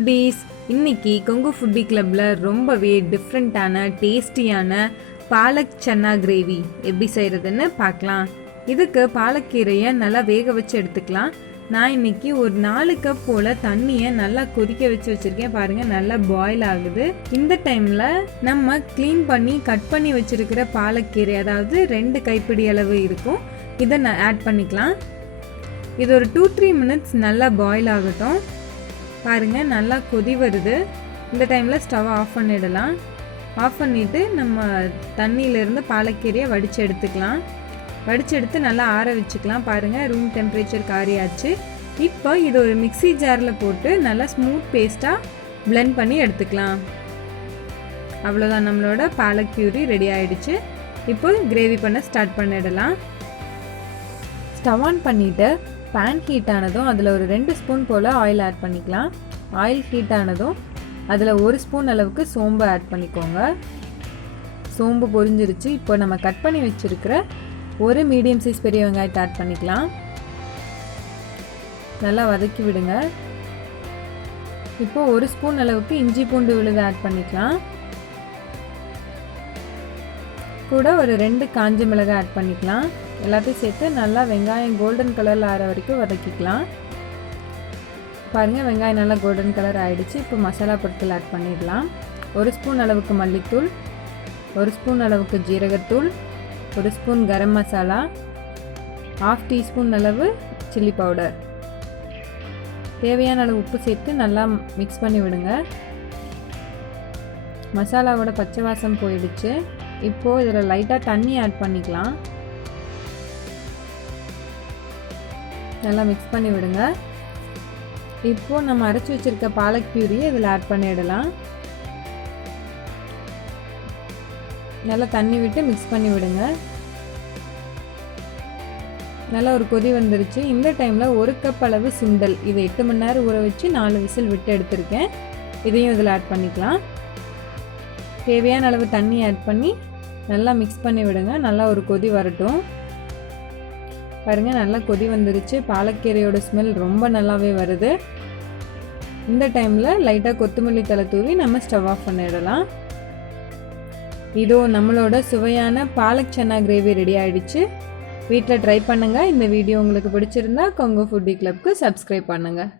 Foodies. இன்னைக்கு Kongu foodie கிளப்பில் ரொம்பவே டிஃப்ரெண்ட்டான டேஸ்டியான பாலக் சன்னா கிரேவி எப்படி செய்கிறதுன்னு பார்க்கலாம். இதுக்கு பாலக்கீரையை நல்லா வேக வச்சு எடுத்துக்கலாம். நான் இன்னைக்கு ஒரு 4 கப் போல் தண்ணியை நல்லா கொதிக்க வச்சு வச்சுருக்கேன். பாருங்கள், நல்லா பாயில் ஆகுது. இந்த டைமில் நம்ம க்ளீன் பண்ணி கட் பண்ணி வச்சுருக்கிற பாலக்கீரை, அதாவது 2 கைப்பிடி அளவு இருக்கும், இதை நான் ஆட் பண்ணிக்கலாம். இது ஒரு 2-3 மினிட்ஸ் நல்லா பாயில் ஆகட்டும். பாருங்கள், நல்லா கொதி வருது. இந்த டைமில் ஸ்டவ்வை ஆஃப் பண்ணிடலாம். ஆஃப் பண்ணிவிட்டு நம்ம தண்ணியிலேருந்து பாலக்கீரையை வடித்து எடுத்துக்கலாம். வடித்து எடுத்து நல்லா ஆற வச்சுக்கலாம். பாருங்கள், ரூம் டெம்பரேச்சருக்கு ஆறியாச்சு. இப்போ இது ஒரு மிக்ஸி ஜாரில் போட்டு நல்லா ஸ்மூத் பேஸ்ட்டாக பிளெண்ட் பண்ணி எடுத்துக்கலாம். அவ்வளோதான், நம்மளோட பாலக் பியூரி ரெடி ஆகிடுச்சு. இப்போ கிரேவி பண்ண ஸ்டார்ட் பண்ணிடலாம். ஸ்டவ் ஆன் பண்ணிவிட்டு பேன் ஹீட் ஆனதும் அதில் ஒரு 2 ஸ்பூன் போல் ஆயில் ஆட் பண்ணிக்கலாம். ஆயில் ஹீட் ஆனதும் அதில் 1 ஸ்பூன் அளவுக்கு சோம்பு ஆட் பண்ணிக்கோங்க. சோம்பு பொரிஞ்சிருச்சு. இப்போ நம்ம கட் பண்ணி வச்சுருக்கிற ஒரு மீடியம் சைஸ் பெரிய வெங்காயத்தை ஆட் பண்ணிக்கலாம். நல்லா வதக்கி விடுங்க. இப்போ 1 ஸ்பூன் அளவுக்கு இஞ்சி பூண்டு விழுது ஆட் பண்ணிக்கலாம். கூட ஒரு 2 காஞ்ச மிளகாய் ஆட் பண்ணிக்கலாம். எல்லாத்தையும் சேர்த்து நல்லா வெங்காயம் கோல்டன் கலரில் ஆற வரைக்கும் வதக்கிக்கலாம். பாருங்கள், வெங்காயம் நல்லா கோல்டன் கலர் ஆகிடுச்சு. இப்போ மசாலா பொருட்கள் ஆட் பண்ணிடலாம். 1 ஸ்பூன் அளவுக்கு மல்லித்தூள், 1 ஸ்பூன் அளவுக்கு ஜீரகத்தூள், 1 ஸ்பூன் கரம் மசாலா, 1/2 டீஸ்பூன் அளவு சில்லி பவுடர், தேவையான அளவு உப்பு சேர்த்து நல்லா மிக்ஸ் பண்ணி விடுங்க. மசாலாவோட பச்சை வாசம் போயிடுச்சு. இப்போது இதில் லைட்டாக தண்ணி ஆட் பண்ணிக்கலாம். நல்லா மிக்ஸ் பண்ணி விடுங்க. இப்போது நம்ம அரைச்சி வச்சுருக்க பாலக் பியூரியை இதில் ஆட் பண்ணிடலாம். நல்லா தண்ணி விட்டு மிக்ஸ் பண்ணி விடுங்க. நல்லா ஒரு கொதி வந்துருச்சு. இந்த டைமில் 1 கப் அளவு சுண்டல், இதை 8 மணி நேரம் ஊற வச்சு 4 விசில் விட்டு எடுத்திருக்கேன். இதையும் இதில் ஆட் பண்ணிக்கலாம். தேவையான அளவு தண்ணி ஆட் பண்ணி நல்லா மிக்ஸ் பண்ணி விடுங்க. நல்லா ஒரு கொதி வரட்டும். பாருங்கள், நல்லா கொதி வந்துருச்சு. பாலக்கீரையோட ஸ்மெல் ரொம்ப நல்லாவே வருது. இந்த டைமில் லைட்டாக கொத்தமல்லி தழை தூவி நம்ம ஸ்டவ் ஆஃப் பண்ணிடலாம். இதோ நம்மளோட சுவையான பாலக் சன்னா கிரேவி ரெடி ஆகிடுச்சு. வீட்டில் ட்ரை பண்ணுங்கள். இந்த வீடியோ உங்களுக்கு பிடிச்சிருந்தா கொங்கு ஃபுட்டி கிளப்க்கு சப்ஸ்கிரைப் பண்ணுங்கள்.